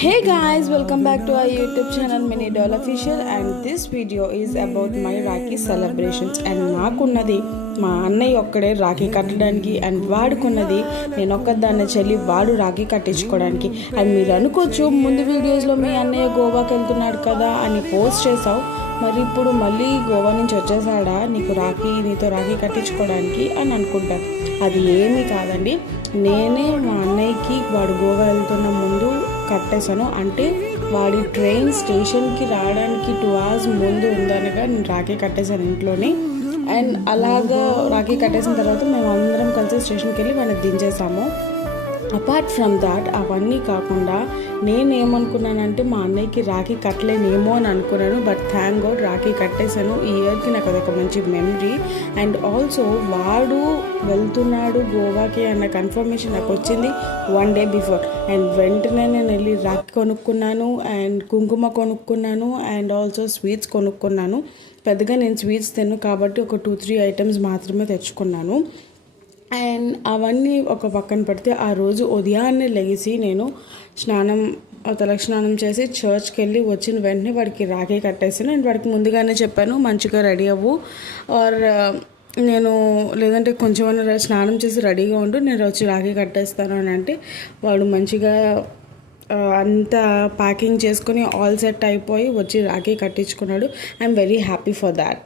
Hey guys, welcome back to our YouTube channel Mini Doll Official, and this video is about my Rakhi celebrations. And నాకున్నది మా అన్నయ్య ఒక్కడే రాఖీ కట్టడానికి, and వాడుకున్నది నేను ఒక్కదాన్నే చెల్లి వాడు రాఖీ కట్టించుకోవడానికి. అండ్ మీరు అనుకోవచ్చు, ముందు వీడియోస్లో మీ అన్నయ్య గోవాకి వెళ్తున్నాడు కదా అని పోస్ట్ చేసావు, మరి ఇప్పుడు మళ్ళీ గోవా నుంచి వచ్చేసాడా నీతో రాఖీ కట్టించుకోవడానికి అని అనుకుంటారు. అది ఏమీ కాదండి, నేనే మా అన్నయ్యకి వాడు గోవా వెళ్తున్న ముందు కట్టేశాను. అంటే వాడి ట్రైన్ స్టేషన్కి రావడానికి 2 hours ముందు ఉందనగా నేను రాఖీ కట్టేశాను ఇంట్లోనే. అండ్ అలాగా రాఖీ కట్టేసిన తర్వాత మేము అందరం కలిసి స్టేషన్కి వెళ్ళి వాడిని దించేసాము. అపార్ట్ ఫ్రమ్ దాట్, అవన్నీ కాకుండా నేనేమనుకున్నానంటే మా అన్నయ్యకి రాఖీ కట్టలేనేమో అని అనుకున్నాను. బట్ థ్యాంక్ గాడ్ రాఖీ కట్టేశాను. ఈ ఇయర్కి నాకు అదొక మంచి మెమరీ. అండ్ ఆల్సో వాడు వెళ్తున్నాడు గోవాకి అన్న కన్ఫర్మేషన్ నాకు వచ్చింది 1 day బిఫోర్. అండ్ వెంటనే నేను వెళ్ళి రాఖీ కొనుక్కున్నాను, అండ్ కుంకుమ కొనుక్కున్నాను, అండ్ ఆల్సో స్వీట్స్ కొనుక్కున్నాను. పెద్దగా నేను స్వీట్స్ తిన్ను కాబట్టి ఒక 2-3 items మాత్రమే తెచ్చుకున్నాను. అండ్ అవన్నీ ఒక పక్కన పెడితే, ఆ రోజు ఉదయాన్నే లెగిసి నేను తలకి స్నానం చేసి చర్చ్కి వెళ్ళి వచ్చిన వెంటనే వాడికి రాఖీ కట్టేసాను. అండ్ వాడికి ముందుగానే చెప్పాను, మంచిగా రెడీ అవ్వు, ఆర్ లేదంటే కొంచెమైనా స్నానం చేసి రెడీగా ఉండు, నేను వచ్చి రాఖీ కట్టేస్తాను అని అంటే వాడు మంచిగా అంతా ప్యాకింగ్ చేసుకొని ఆల్ సెట్ అయిపోయి వచ్చి రాఖీ కట్టించుకున్నాడు. I'm very happy for that.